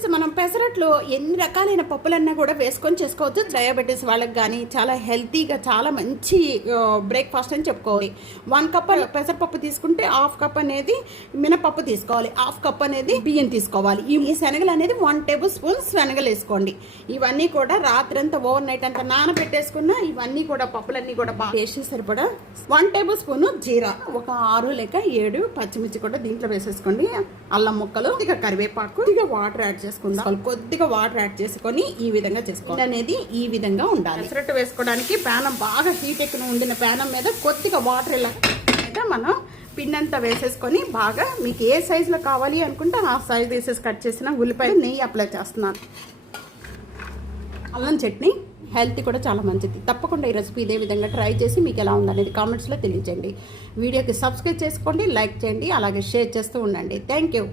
Friends మనం పెసరట్లో ఎన్ని రకాలైన పప్పులన్నా కూడా వేసుకొని చేసుకోవచ్చు. డయాబెటీస్ వాళ్ళకి కానీ చాలా హెల్తీగా చాలా మంచి బ్రేక్ఫాస్ట్ అని చెప్పుకోవాలి. వన్ కప్ పెసరపప్పు తీసుకుంటే హాఫ్ కప్ అనేది మినపప్పు తీసుకోవాలి. హాఫ్ కప్ అనేది బియ్యం తీసుకోవాలి. ఈ శనగలు అనేది వన్ టేబుల్ స్పూన్ శనగలు వేసుకోండి. ఇవన్నీ కూడా రాత్రంతా ఓవర్ నైట్ అంతా నానబెట్టేసుకున్న ఇవన్నీ కూడా పప్పులన్నీ కూడా బాగా వేసి సరిపడా వన్ టేబుల్ స్పూన్ జీరా. ఒక ఆరు లేక ఏడు పచ్చిమిర్చి కూడా దీంట్లో వేసేసుకోండి. అల్లం ముక్కలు ఇక కరివేపాకు ఇక వాటర్ యాడ్ చేసుకుందాం. కొద్దిగా వాటర్ యాడ్ చేసుకొని ఈ విధంగా చేసుకోవాలి. అనేది ఈ విధంగా ఉండాలి. పెసరట్టు వేసుకోవడానికి ప్యానం బాగా హీట్ ఎక్కిన ఉండిన ప్యానం మీద కొద్దిగా వాటర్ ఇలా మీద మనం పిండి అంతా వేసేసుకొని బాగా మీకు ఏ సైజులో కావాలి అనుకుంటే ఆ సైజ్ వేసేసి కట్ చేసిన ఉల్లిపాయ నెయ్యి అప్లై చేస్తున్నాను. అల్లం చట్నీ హెల్త్ కూడా చాలా మంచిది. తప్పకుండా ఈ రెసిపీ ఇదే విధంగా ట్రై చేసి మీకు ఎలా ఉందనేది కామెంట్స్లో తెలియజేయండి. వీడియోకి సబ్స్క్రైబ్ చేసుకోండి లైక్ చేయండి అలాగే షేర్ చేస్తూ ఉండండి. Thank you